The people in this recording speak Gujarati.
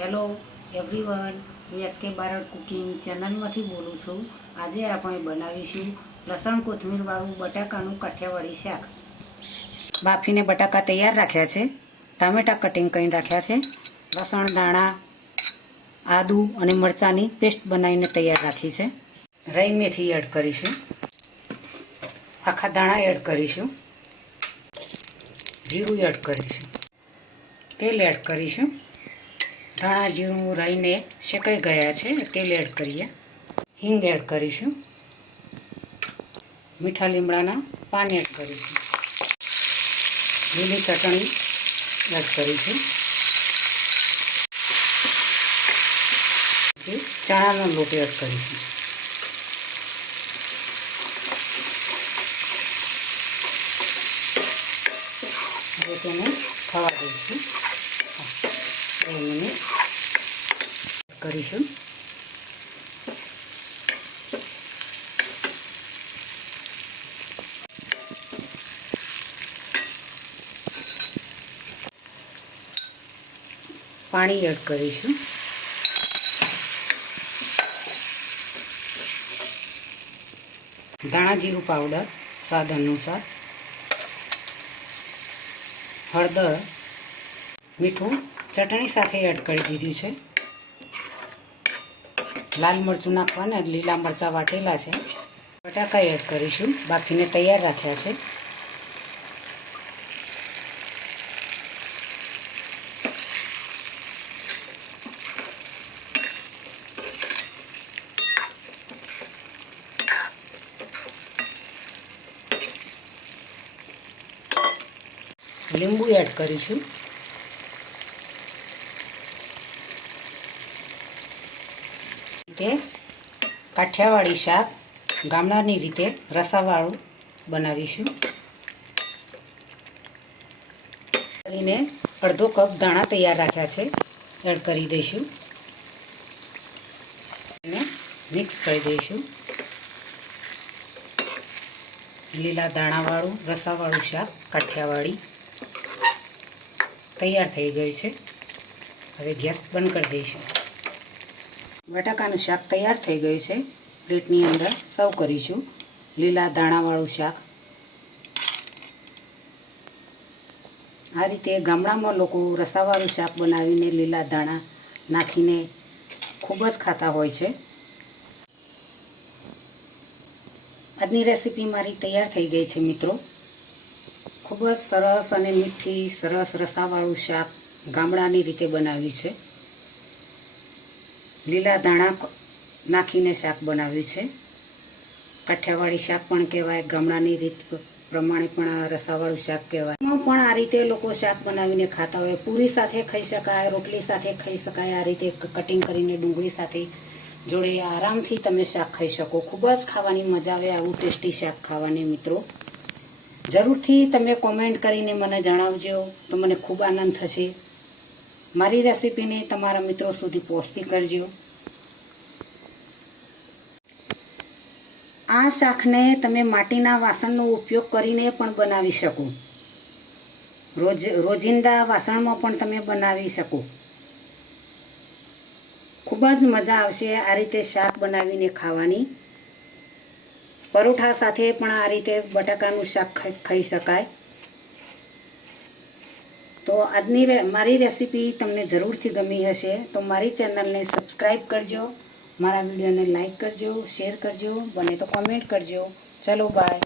હેલો એવરીવન, હું એચ કે બારડ કુકિંગ ચેનલમાંથી બોલું છું। આજે આપણે બનાવીશું લસણ કોથમીરવાળું બટાકાનું કાઠિયાવાડી શાક। બાફીને બટાકા તૈયાર રાખ્યા છે, ટામેટાં કટિંગ કરીને રાખ્યા છે, લસણ ધાણા આદુ અને મરચાંની પેસ્ટ બનાવીને તૈયાર રાખી છે। રાઈ મેથી એડ કરીશું, આખા દાણા એડ કરીશું, જીરું એડ કરીશું, તેલ એડ કરીશું। ધાણા જીરું રાઈને શેકાઈ ગયા છે, તેલ એડ કરીએ। હિંગ એડ કરીશું, મીઠા લીમડાના પાન એડ કરીશું, લીલી ચટણી એડ કરીશું, ચણાનો લોટ એડ કરીશું, હવે તેને ખવા દઈશું। 2 મિનિટ કરીશું। પાણી એડ કરીશું, ધાણા જીરું પાવડર સ્વાદ અનુસાર, હળદર, મીઠું ચટણી સાથે એડ કરી દીધું છે। લાલ મરચું નાખવાના, લીલા મરચાં વાટેલા છે। બટાકા એડ કરીશું, બાફીને તૈયાર રાખ્યા છે। લીંબુ એડ કરીશું, તે કાઠિયાવાડી શાક ગામડાની રીતે રસાવાળું બનાવીશું। કરીને અડધો કપ ધાણા તૈયાર રાખ્યા છે, એડ કરી દઈશું અને મિક્સ કરી દઈશું। લીલા દાણાવાળું રસાવાળું શાક કાઠિયાવાડી તૈયાર થઈ ગઈ છે। હવે ગેસ બંધ કરી દઈશું। બટાકાનું શાક તૈયાર થઈ ગયું છે, પ્લેટની અંદર સર્વ કરીશું। લીલા દાણાવાળું શાક આ રીતે ગામડામાં લોકો રસાવાળું શાક બનાવીને લીલા દાણા નાખીને ખૂબ જ ખાતા હોય છે। આજની રેસીપી મારી તૈયાર થઈ ગઈ છે મિત્રો। ખૂબ જ સરસ અને મીઠી સરસ રસાવાળું શાક ગામડાની રીતે બનાવ્યું છે। લીલા ધાણા નાખીને શાક બનાવ્યું છે। કાઠિયાવાડી શાક પણ કહેવાય, ગામડાની રીત પ્રમાણે પણ આ રસાવાળું શાક કહેવાય। એમાં પણ આ રીતે લોકો શાક બનાવીને ખાતા હોય, પૂરી સાથે ખાઈ શકાય, રોટલી સાથે ખાઈ શકાય। આ રીતે કટિંગ કરીને ડુંગળી સાથે જોડે આરામથી તમે શાક ખાઈ શકો। ખૂબ જ ખાવાની મજા આવે આવું ટેસ્ટી શાક ખાવાની મિત્રો। જરૂરથી તમે કોમેન્ટ કરીને મને જણાવજો, તો મને ખૂબ આનંદ થશે। મારી રેસીપીને તમારા મિત્રો સુધી પહોંચતી કરજો। આ શાકને તમે માટીના વાસણનો ઉપયોગ કરીને પણ બનાવી શકો, રોજિંદા વાસણમાં પણ તમે બનાવી શકો। ખૂબ જ મજા આવશે આ રીતે શાક બનાવીને ખાવાની। પરોઠા સાથે પણ આ રીતે બટાકાનું શાક ખાઈ શકાય। તો આજની મારી રેસીપી તમને જરૂરથી ગમી હશે, તો મારી ચેનલને સબસ્ક્રાઈબ કરજો, મારા વિડીયોને લાઈક કરજો, શેર કરજો, બને તો કોમેન્ટ કરજો। ચલો બાય।